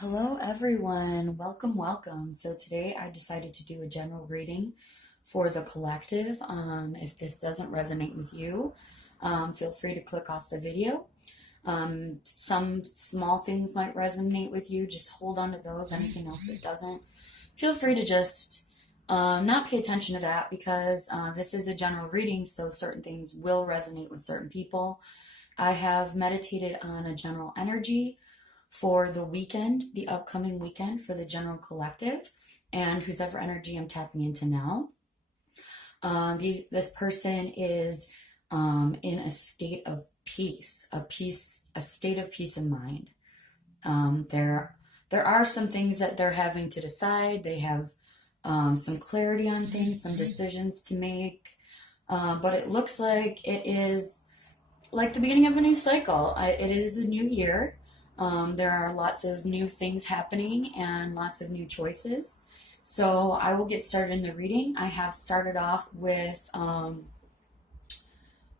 Hello, everyone. Welcome. So today I decided to do a general reading for the collective. If this doesn't resonate with you, feel free to click off the video. Some small things might resonate with you. Just hold on to those. Anything else that doesn't, feel free to just not pay attention to that because this is a general reading, so certain things will resonate with certain people. I have meditated on a general energy for the weekend, the upcoming weekend for the general collective, and whose ever energy I'm tapping into now. This person is in a state of peace, a state of peace in mind. There are some things that they're having to decide. They have some clarity on things, some decisions to make, but it looks like it is like the beginning of a new cycle. It is a new year. There are lots of new things happening and lots of new choices. So I will get started in the reading. I have started off with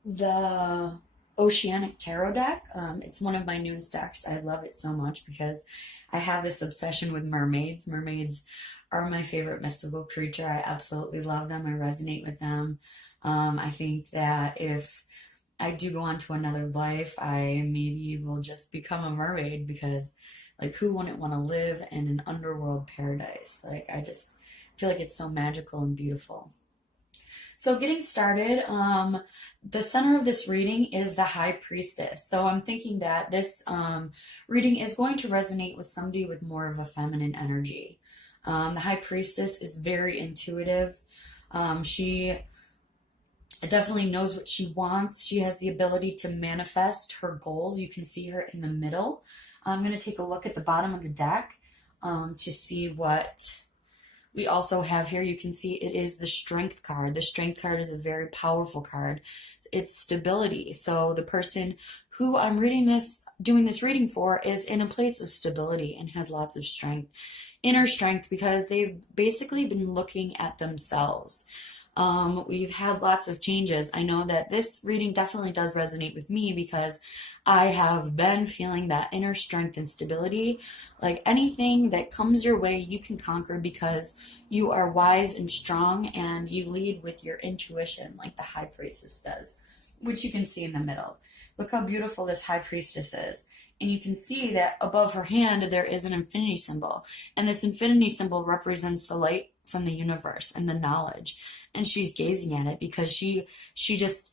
the Oceanic Tarot deck. It's one of my newest decks. I love it so much because I have this obsession with mermaids. Mermaids are my favorite mystical creature. I absolutely love them. I resonate with them. I think that if I do go on to another life, I maybe will just become a mermaid because, like, who wouldn't want to live in an underworld paradise? Like, I just feel like it's so magical and beautiful. So, getting started, the center of this reading is the High Priestess. So, I'm thinking that this reading is going to resonate with somebody with more of a feminine energy. The High Priestess is very intuitive. She definitely knows what she wants. She has the ability to manifest her goals. You can see her in the middle. I'm going to take a look at the bottom of the deck to see what we also have here. You can see it is the Strength card. The Strength card is a very powerful card. It's stability. So the person who I'm doing this reading for is in a place of stability and has lots of strength, inner strength, because they've basically been looking at themselves. We've had lots of changes. I know that this reading definitely does resonate with me because I have been feeling that inner strength and stability. Like anything that comes your way, you can conquer because you are wise and strong and you lead with your intuition, like the High Priestess does, which you can see in the middle. Look how beautiful this High Priestess is. And you can see that above her hand, there is an infinity symbol. And this infinity symbol represents the light from the universe and the knowledge. And she's gazing at it because she just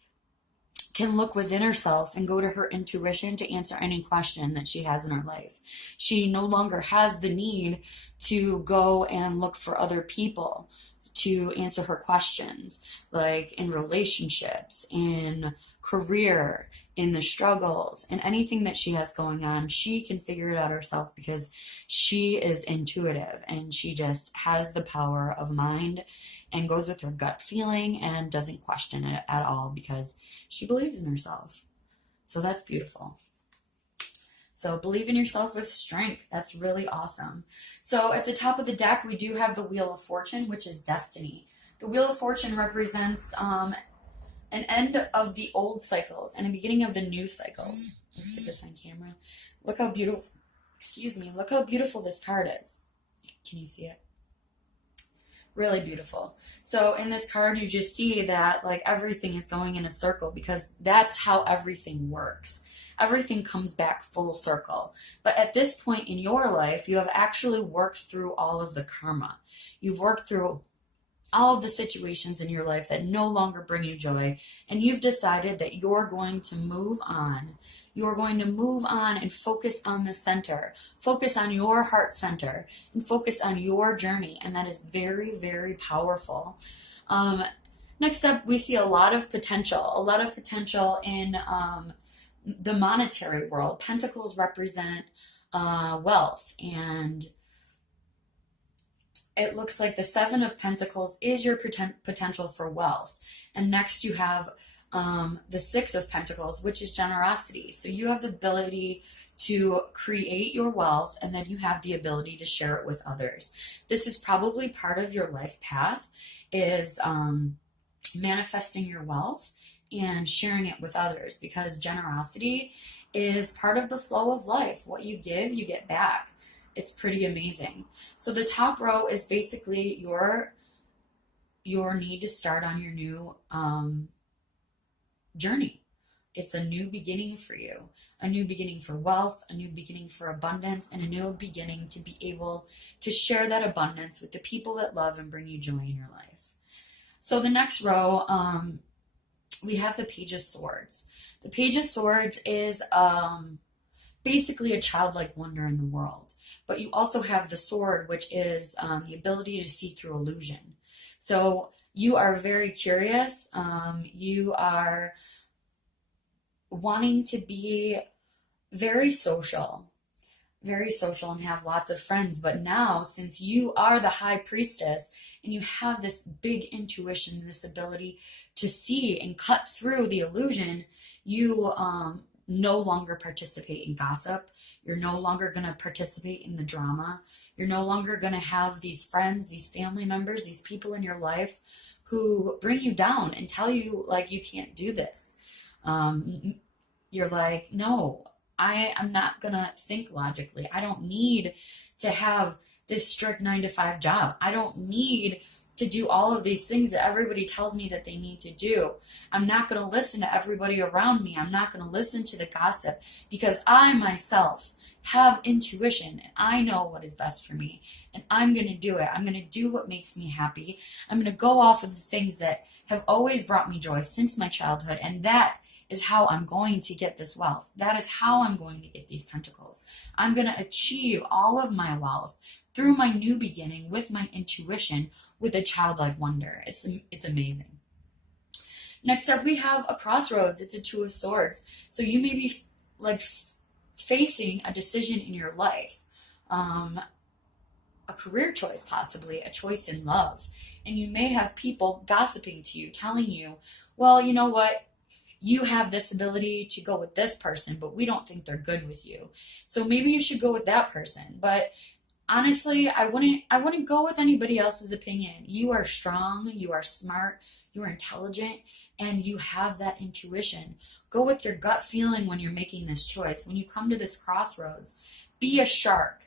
can look within herself and go to her intuition to answer any question that she has in her life. She no longer has the need to go and look for other people to answer her questions, like in relationships, in career, in the struggles, and anything that she has going on. She can figure it out herself because she is intuitive and she just has the power of mind and goes with her gut feeling and doesn't question it at all because she believes in herself. So that's beautiful. So believe in yourself with strength. That's really awesome. So at the top of the deck, we do have the Wheel of Fortune, which is destiny. The Wheel of Fortune represents an end of the old cycles and a beginning of the new cycles. Let's get this on camera. Look how beautiful, look how beautiful this card is. Can you see it? Really beautiful. So in this card, you just see that like everything is going in a circle because that's how everything works. Everything comes back full circle. But at this point in your life, you have actually worked through all of the karma. You've worked through all of the situations in your life that no longer bring you joy, and you've decided that you're going to move on. You're going to move on and focus on the center, focus on your heart center, and focus on your journey, and that is very, very powerful. Next up, we see a lot of potential in the monetary world. Pentacles represent wealth, and it looks like the Seven of Pentacles is your potential for wealth. And next you have the Six of Pentacles, which is generosity. So you have the ability to create your wealth, and then you have the ability to share it with others. This is probably part of your life path, is manifesting your wealth and sharing it with others, because generosity is part of the flow of life. What you give, you get back. It's pretty amazing. So the top row is basically your need to start on your new journey. It's a new beginning for you, a new beginning for wealth, a new beginning for abundance, and a new beginning to be able to share that abundance with the people that love and bring you joy in your life. So the next row, we have the Page of Swords. The Page of Swords is basically a childlike wonder in the world. But you also have the sword, which is the ability to see through illusion. So you are very curious. You are wanting to be very social, and have lots of friends. But now, since you are the high priestess and you have this big intuition, this ability to see and cut through the illusion, you no longer participate in gossip. You're no longer going to participate in the drama. You're no longer going to have these friends, these family members, these people in your life who bring you down and tell you like you can't do this. You're like, no, I am not going to think logically. I don't need to have this strict 9 to 5 job. I don't need to do all of these things that everybody tells me that they need to do. I'm not going to listen to everybody around me. I'm not going to listen to the gossip because I myself have intuition and I know what is best for me and I'm going to do it. I'm going to do what makes me happy. I'm going to go off of the things that have always brought me joy since my childhood, and that is how I'm going to get this wealth. That is how I'm going to get these pentacles. I'm going to achieve all of my wealth through my new beginning with my intuition, with a childlike wonder. It's amazing. Next up, we have a crossroads. It's a Two of Swords. So you may be facing a decision in your life, a career choice, possibly a choice in love. And you may have people gossiping to you, telling you, well, you know what? You have this ability to go with this person, but we don't think they're good with you. So maybe you should go with that person. But honestly, I wouldn't go with anybody else's opinion. You are strong, you are smart, you are intelligent, and you have that intuition. Go with your gut feeling when you're making this choice. When you come to this crossroads, be a shark.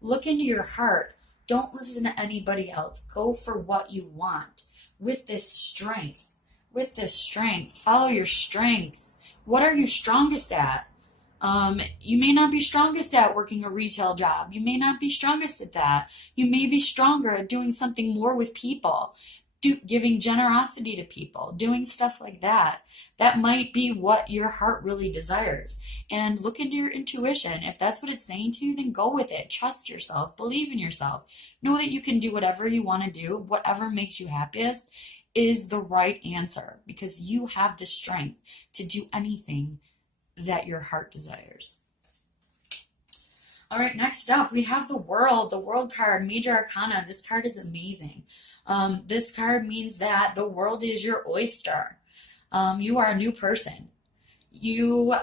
Look into your heart. Don't listen to anybody else. Go for what you want with this strength. Follow your strengths. What are you strongest at? You may not be strongest at working a retail job. You may not be strongest at that. You may be stronger at doing something more with people, giving generosity to people, doing stuff like that. That might be what your heart really desires. And look into your intuition. If that's what it's saying to you, then go with it. Trust yourself. Believe in yourself. Know that you can do whatever you want to do. Whatever makes you happiest is the right answer, because you have the strength to do anything that your heart desires. All right, next up, we have the World card, Major Arcana. This card is amazing. This card means that the world is your oyster. You are a new person. You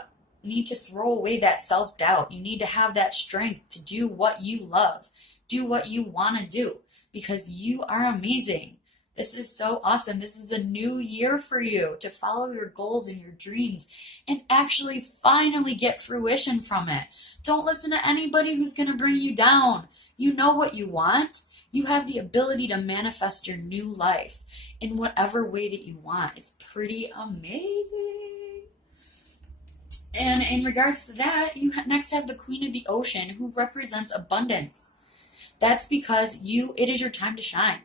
need to throw away that self-doubt. You need to have that strength to do what you love, do what you want to do, because you are amazing. This is so awesome. This is a new year for you to follow your goals and your dreams and actually finally get fruition from it. Don't listen to anybody who's going to bring you down. You know what you want. You have the ability to manifest your new life in whatever way that you want. It's pretty amazing. And in regards to that, you next have the Queen of the Ocean, who represents abundance. That's because it is your time to shine.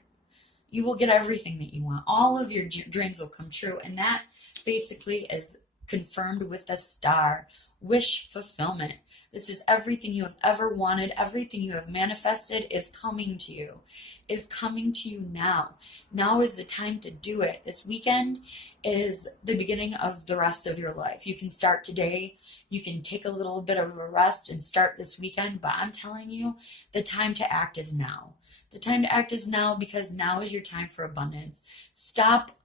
You will get everything that you want. All of your dreams will come true. And that basically is confirmed with the star. Wish fulfillment. This is everything you have ever wanted. Everything you have manifested is coming to you. Is coming to you now. Now is the time to do it. This weekend is the beginning of the rest of your life. You can start today. You can take a little bit of a rest and start this weekend. But I'm telling you, the time to act is now. The time to act is now, because now is your time for abundance. Stop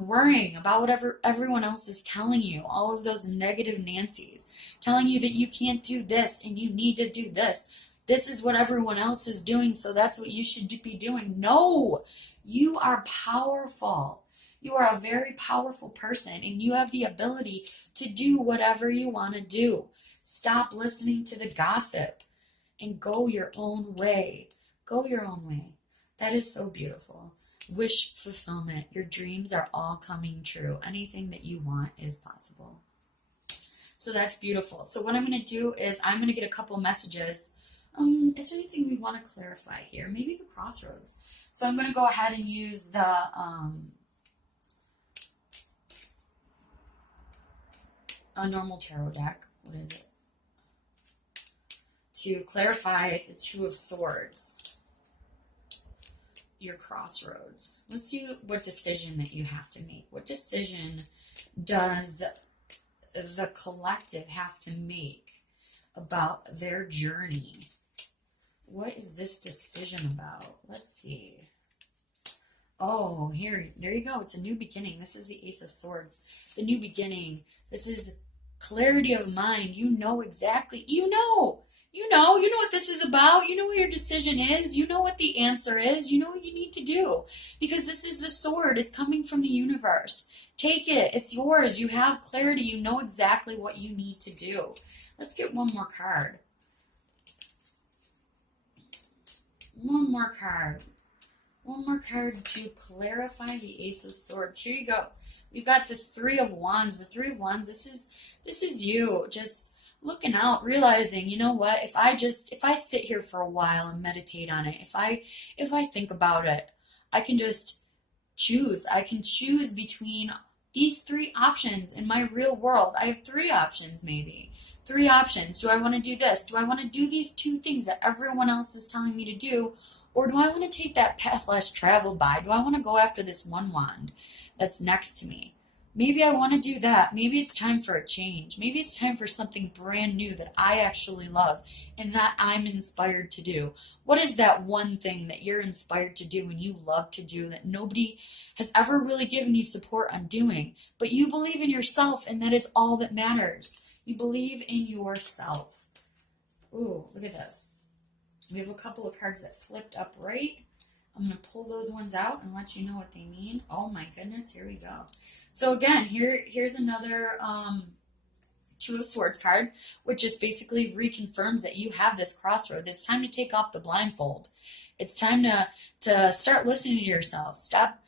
worrying about whatever everyone else is telling you. All of those negative Nancys telling you that you can't do this and you need to do this. This is what everyone else is doing, so that's what you should be doing. No, you are powerful. You are a very powerful person, and you have the ability to do whatever you want to do. Stop listening to the gossip. and go your own way. Go your own way. That is so beautiful. Wish fulfillment. Your dreams are all coming true. Anything that you want is possible. So that's beautiful. So what I'm going to do is I'm going to get a couple messages. Is there anything we want to clarify here? Maybe the crossroads. So I'm going to go ahead and use the a normal tarot deck. What is it? To clarify the Two of Swords. Your crossroads. Let's see what decision that you have to make. What decision does the collective have to make about their journey? What is this decision about? Let's see. Oh, there you go. It's a new beginning. This is the Ace of Swords. The new beginning. This is clarity of mind. You know exactly. You know what this is about. You know what your decision is. You know what the answer is. You know what you need to do. Because this is the sword. It's coming from the universe. Take it. It's yours. You have clarity. You know exactly what you need to do. Let's get one more card. One more card. One more card to clarify the Ace of Swords. Here you go. We've got the Three of Wands. The Three of Wands, this is you just looking out, realizing, you know what, if I sit here for a while and meditate on it, if I think about it, I can just choose. I can choose between these three options in my real world. I have three options, maybe. Three options. Do I want to do this? Do I want to do these two things that everyone else is telling me to do? Or do I want to take that path less traveled by? Do I want to go after this one wand that's next to me? Maybe I want to do that. Maybe it's time for a change. Maybe it's time for something brand new that I actually love and that I'm inspired to do. What is that one thing that you're inspired to do and you love to do that nobody has ever really given you support on doing? But you believe in yourself, and that is all that matters. You believe in yourself. Ooh, look at this. We have a couple of cards that flipped upright. I'm going to pull those ones out and let you know what they mean. Oh my goodness, here we go. So again, here's another Two of Swords card, which just basically reconfirms that you have this crossroad. It's time to take off the blindfold. It's time to start listening to yourself. Stop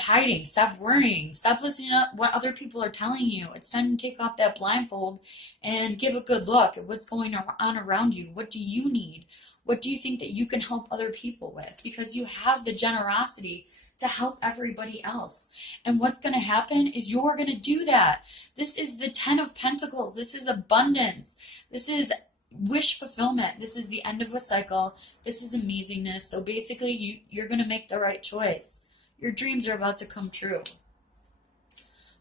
hiding. Stop worrying. Stop listening to what other people are telling you. It's time to take off that blindfold and give a good look at what's going on around you. What do you need? What do you think that you can help other people with? Because you have the generosity to help everybody else. And what's going to happen is you're going to do that. This is the Ten of Pentacles. This is abundance. This is wish fulfillment. This is the end of a cycle. This is amazingness. So basically, you're going to make the right choice. Your dreams are about to come true.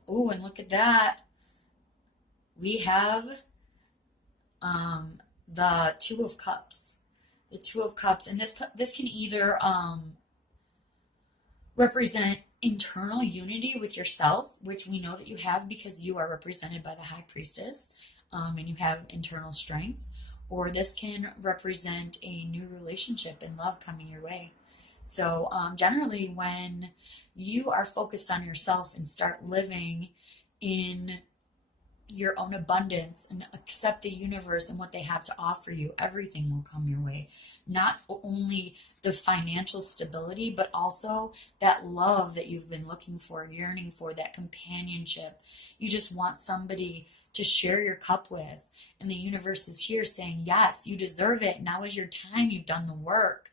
Oh, and look at that. We have the Two of Cups. The Two of Cups. And this can either represent internal unity with yourself, which we know that you have because you are represented by the High Priestess, and you have internal strength. Or this can represent a new relationship and love coming your way. So generally, when you are focused on yourself and start living in your own abundance and accept the universe and what they have to offer you, everything will come your way. Not only the financial stability, but also that love that you've been looking for and yearning for, that companionship. You just want somebody to share your cup with. And the universe is here saying, yes, you deserve it. Now is your time. You've done the work.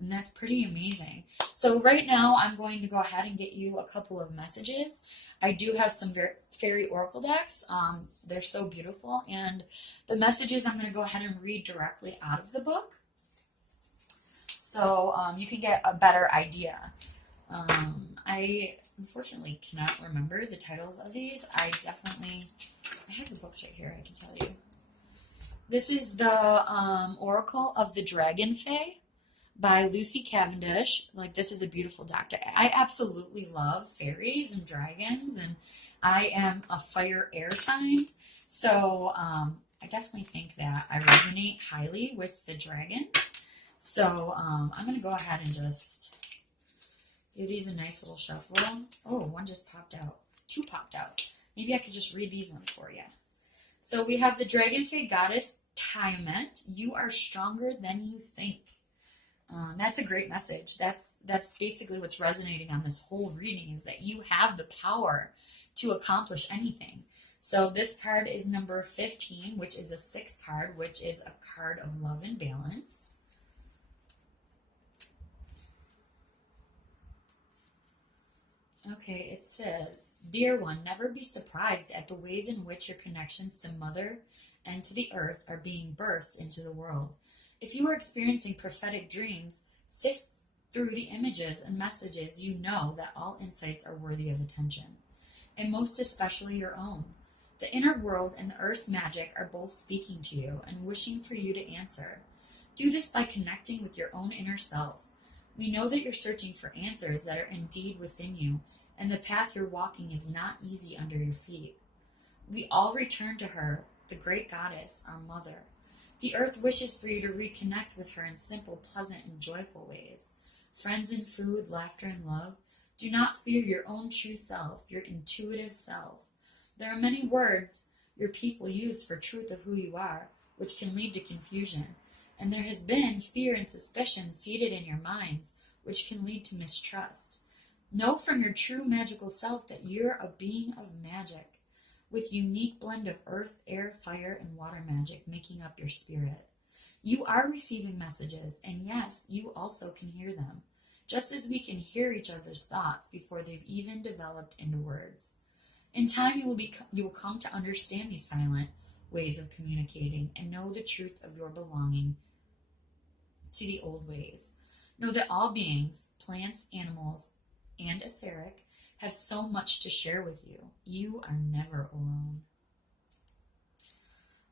And that's pretty amazing. So right now, I'm going to go ahead and get you a couple of messages. I do have some fairy oracle decks. They're so beautiful. And the messages I'm going to go ahead and read directly out of the book. So you can get a better idea. I unfortunately cannot remember the titles of these. I have the books right here, I can tell you. This is the Oracle of the Dragon Fae by Lucy Cavendish. Like, this is a beautiful deck. I absolutely love fairies and dragons, and I am a fire air sign. So I definitely think that I resonate highly with the dragon. So I'm going to go ahead and just give these a nice little shuffle. Oh, one just popped out. Two popped out. Maybe I could just read these ones for you. So we have the Dragon Fate Goddess Tiamat. You are stronger than you think. That's a great message. That's basically what's resonating on this whole reading is that you have the power to accomplish anything. So this card is number 15, which is a 6 card, which is a card of love and balance. Okay, it says, Dear one, never be surprised at the ways in which your connections to Mother and to the earth are being birthed into the world. If you are experiencing prophetic dreams, sift through the images and messages. You know that all insights are worthy of attention, and most especially your own. The inner world and the earth's magic are both speaking to you and wishing for you to answer. Do this by connecting with your own inner self. We know that you're searching for answers that are indeed within you, and the path you're walking is not easy under your feet. We all return to her, the great goddess, our mother. The earth wishes for you to reconnect with her in simple, pleasant, and joyful ways. Friends in food, laughter, and love. Do not fear your own true self, your intuitive self. There are many words your people use for truth of who you are, which can lead to confusion. And there has been fear and suspicion seated in your minds, which can lead to mistrust. Know from your true magical self that you're a being of magic, with unique blend of earth, air, fire, and water magic making up your spirit. You are receiving messages, and yes, you also can hear them, just as we can hear each other's thoughts before they've even developed into words. In time, you will come to understand these silent ways of communicating and know the truth of your belonging to the old ways. Know that all beings, plants, animals, and etheric, have so much to share with you. You are never alone.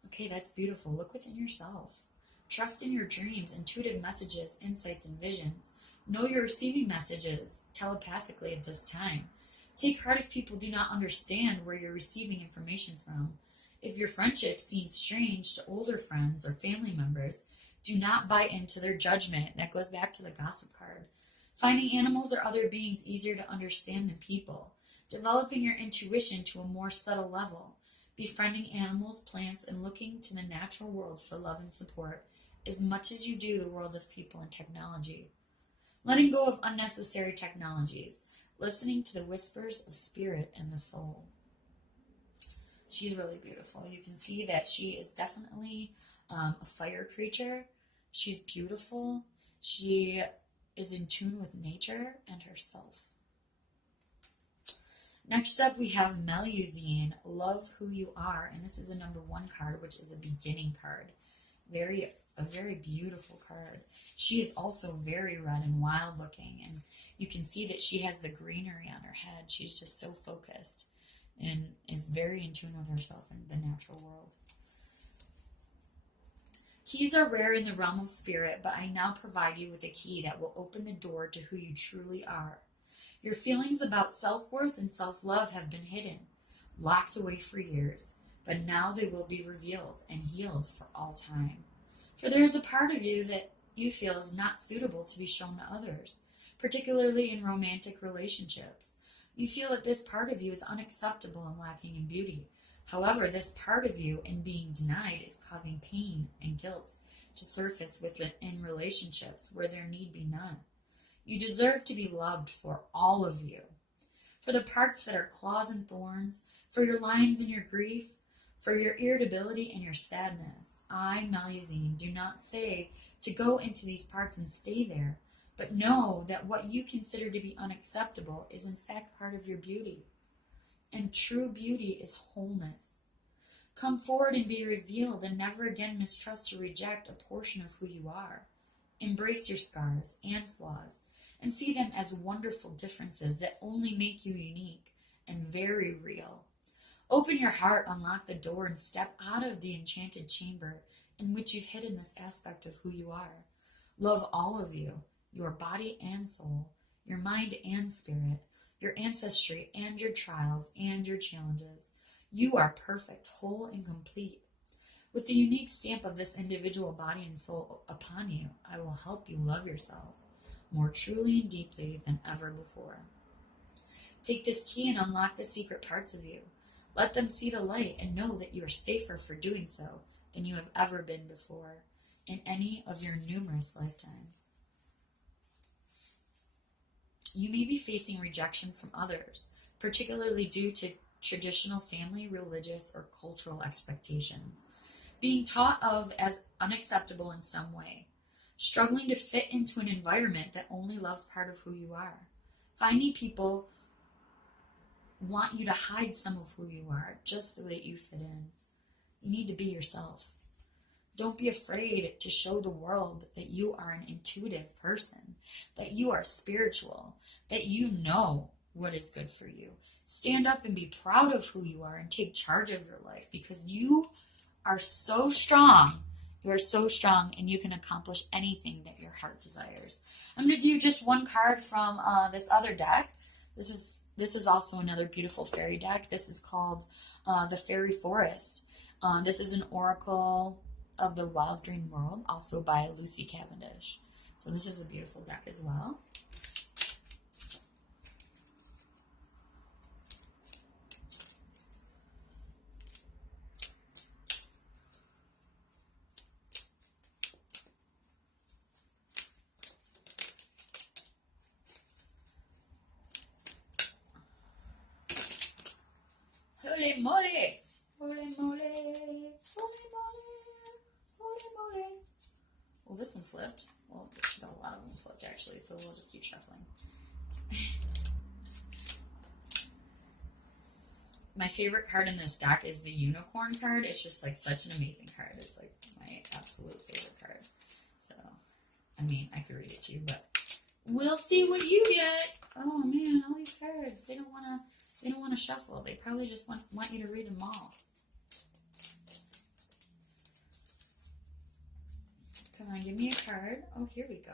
Okay, that's beautiful. Look within yourself. Trust in your dreams, intuitive messages, insights, and visions. Know you're receiving messages telepathically at this time. Take heart if people do not understand where you're receiving information from. If your friendship seems strange to older friends or family members, do not buy into their judgment. That goes back to the gossip card. Finding animals or other beings easier to understand than people. Developing your intuition to a more subtle level. Befriending animals, plants, and looking to the natural world for love and support as much as you do the world of people and technology. Letting go of unnecessary technologies. Listening to the whispers of spirit and the soul. She's really beautiful. You can see that she is definitely a fire creature. She's beautiful. She is in tune with nature and herself. Next up, we have Melusine, Love Who You Are, and this is a number 1 card, which is a beginning card. A very beautiful card. She is also very red and wild looking, and you can see that she has the greenery on her head. She's just so focused and is very in tune with herself and the natural world. Keys are rare in the realm of spirit, but I now provide you with a key that will open the door to who you truly are. Your feelings about self-worth and self-love have been hidden, locked away for years, but now they will be revealed and healed for all time. For there is a part of you that you feel is not suitable to be shown to others, particularly in romantic relationships. You feel that this part of you is unacceptable and lacking in beauty. However, this part of you, in being denied, is causing pain and guilt to surface within relationships where there need be none. You deserve to be loved for all of you. For the parts that are claws and thorns, for your lines and your grief, for your irritability and your sadness. I, Melusine, do not say to go into these parts and stay there, but know that what you consider to be unacceptable is in fact part of your beauty. And true beauty is wholeness. Come forward and be revealed, and never again mistrust or reject a portion of who you are. Embrace your scars and flaws, and see them as wonderful differences that only make you unique and very real. Open your heart, unlock the door, and step out of the enchanted chamber in which you've hidden this aspect of who you are. Love all of you, your body and soul, your mind and spirit, your ancestry and your trials and your challenges. You are perfect, whole, and complete. With the unique stamp of this individual body and soul upon you, I will help you love yourself more truly and deeply than ever before. Take this key and unlock the secret parts of you. Let them see the light and know that you are safer for doing so than you have ever been before in any of your numerous lifetimes. You may be facing rejection from others, particularly due to traditional family, religious, or cultural expectations, being thought of as unacceptable in some way, struggling to fit into an environment that only loves part of who you are. Finding people want you to hide some of who you are just so that you fit in. You need to be yourself. Don't be afraid to show the world that you are an intuitive person, that you are spiritual, that you know what is good for you. Stand up and be proud of who you are and take charge of your life, because you are so strong. You are so strong, and you can accomplish anything that your heart desires. I'm going to do just one card from this other deck. This is also another beautiful fairy deck. This is called the Fairy Forest. This is an oracle of the Wild Green World, also by Lucy Cavendish. So this is a beautiful deck as well. Holy moly! Holy moly! Holy moly! Holy moly! Well, this one flipped. Well, a lot of them flipped actually, so we'll just keep shuffling. My favorite card in this deck is the Unicorn card. It's just like such an amazing card. It's like my absolute favorite card. So, I mean, I could read it to you, but we'll see what you get. Oh man, all these cards. They don't want to shuffle. They probably just want you to read them all. Come on, give me a card. Oh, here we go.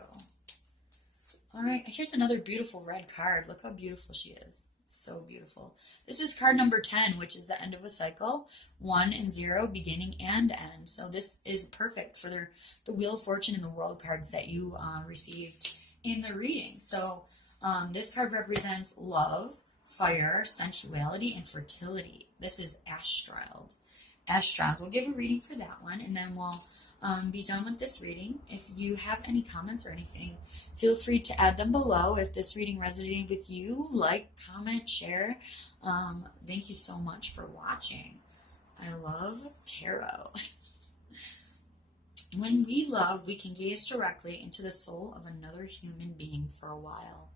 All right, here's another beautiful red card. Look how beautiful she is. So beautiful. This is card number 10, which is the end of a cycle. 1 and 0, beginning and end. So this is perfect for the Wheel of Fortune and the World cards that you received in the reading. So this card represents love, fire, sensuality, and fertility. This is Astraled. Astraled. We'll give a reading for that one, and then we'll be done with this reading. If you have any comments or anything, feel free to add them below. If this reading resonated with you, like, comment, share. Thank you so much for watching. I love tarot. When we love, we can gaze directly into the soul of another human being for a while.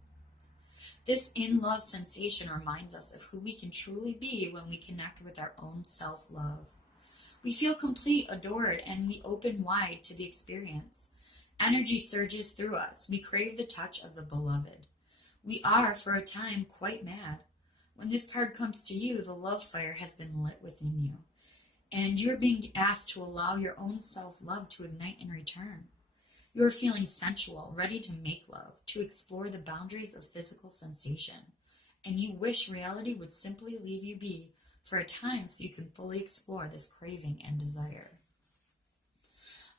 This in-love sensation reminds us of who we can truly be when we connect with our own self-love. We feel complete, adored, and we open wide to the experience. Energy surges through us. We crave the touch of the beloved. We are, for a time, quite mad. When this card comes to you, the love fire has been lit within you, and you're being asked to allow your own self-love to ignite in return. You're feeling sensual, ready to make love, to explore the boundaries of physical sensation, and you wish reality would simply leave you be for a time so you can fully explore this craving and desire.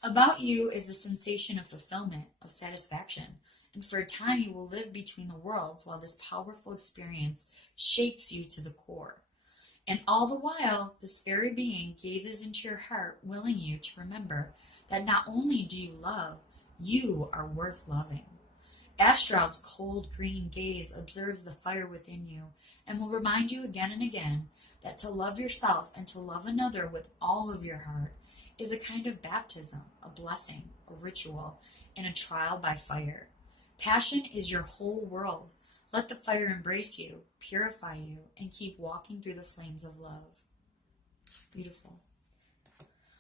About you is the sensation of fulfillment, of satisfaction, and for a time you will live between the worlds while this powerful experience shakes you to the core. And all the while, this fairy being gazes into your heart, willing you to remember that not only do you love, you are worth loving. Astral's cold green gaze observes the fire within you and will remind you again and again that to love yourself and to love another with all of your heart is a kind of baptism, a blessing, a ritual, and a trial by fire. Passion is your whole world. Let the fire embrace you, purify you, and keep walking through the flames of love. Beautiful.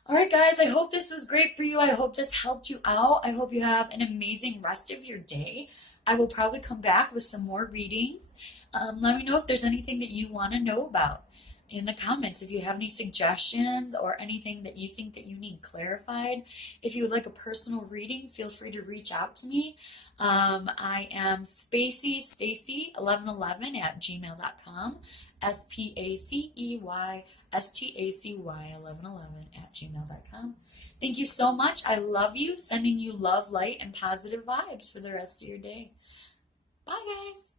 All right, guys, I hope this was great for you. I hope this helped you out. I hope you have an amazing rest of your day. I will probably come back with some more readings. Let me know if there's anything that you want to know about in the comments. If you have any suggestions or anything that you think that you need clarified. If you would like a personal reading, feel free to reach out to me. I am SpaceyStacy1111@gmail.com. SpaceyStacy1111@gmail.com. Thank you so much. I love you. Sending you love, light, and positive vibes for the rest of your day. Bye, guys.